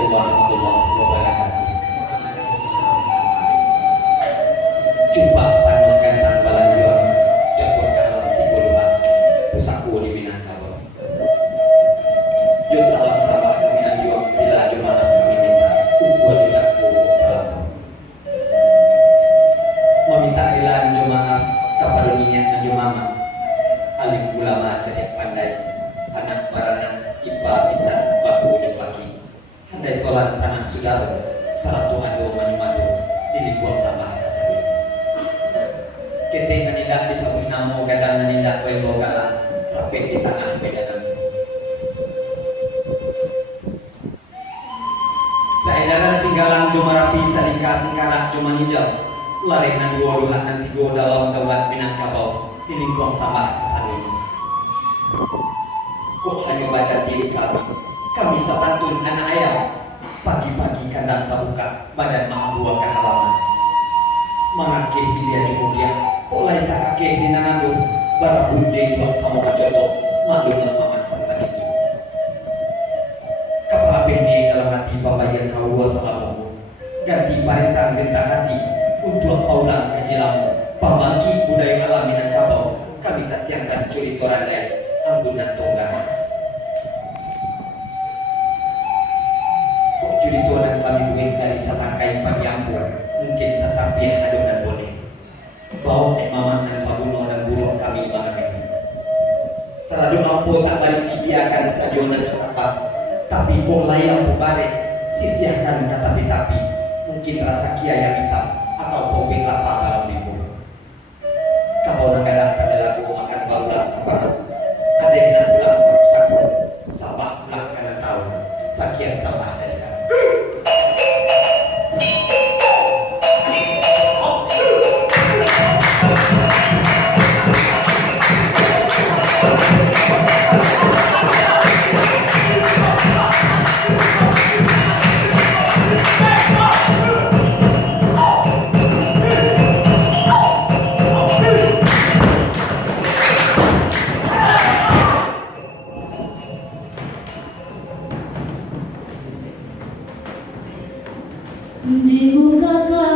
Assalamualaikum warahmatullahi wabarakatuh. Jumpa panuh gantang balanjuan jatuh ke alam tiguluan pusaku di Minangkabau. Yo salam sama kami anjuang bila jumana kami minta ukua jujakku alam. Meminta ilan jumana kapadoninya anjumama alim ulama cerdik pandai anak baranan ipa bisa baku jupaki handai tolan sanang sudaro salatu ado madu dilikuang sabah kasari kete nanindak disabui namo gadang nanindak wego gala rapet di tanah bedanan saedaran singgalang jumarapi sadika singkarak jumanijau lari nan dua luhan nanti go dalam dawat Minangkabau dilikuang sabah kasari. Kok hanya baca diri kami sepantun anak ayam pagi-pagi kandang terbuka badan maha buah ke halaman mengakeh dia kemudian oleh tak akeh di nanado bara bunjeng buat sama kacoto madung lamaman pantan itu kepala bende dalam hati pembayan kau selamamu ganti parintang rintang hati untuk paulang kajilamu pamaki budaya alam Minangkabau kami tak tiangkan curi torandai ambunan tonggangan. Kok juri tuan kami buing dari sapakai pagi ampun mungkin sasampian adonan boleh bau maman dan pabuno dan burung kami di mana ini teradun ampo tak barisi biarkan sajonan ketapat tapi kok layak pembare sisiahkan katapi-tapi mungkin rasa kia yang hitam atau koping lapa dalam limbung kabau nagadah pada lagu makan barulah kepada ada yang nak pulang kerusak sabah pulang karena tahu sakian sabah dari kami. Dibukakan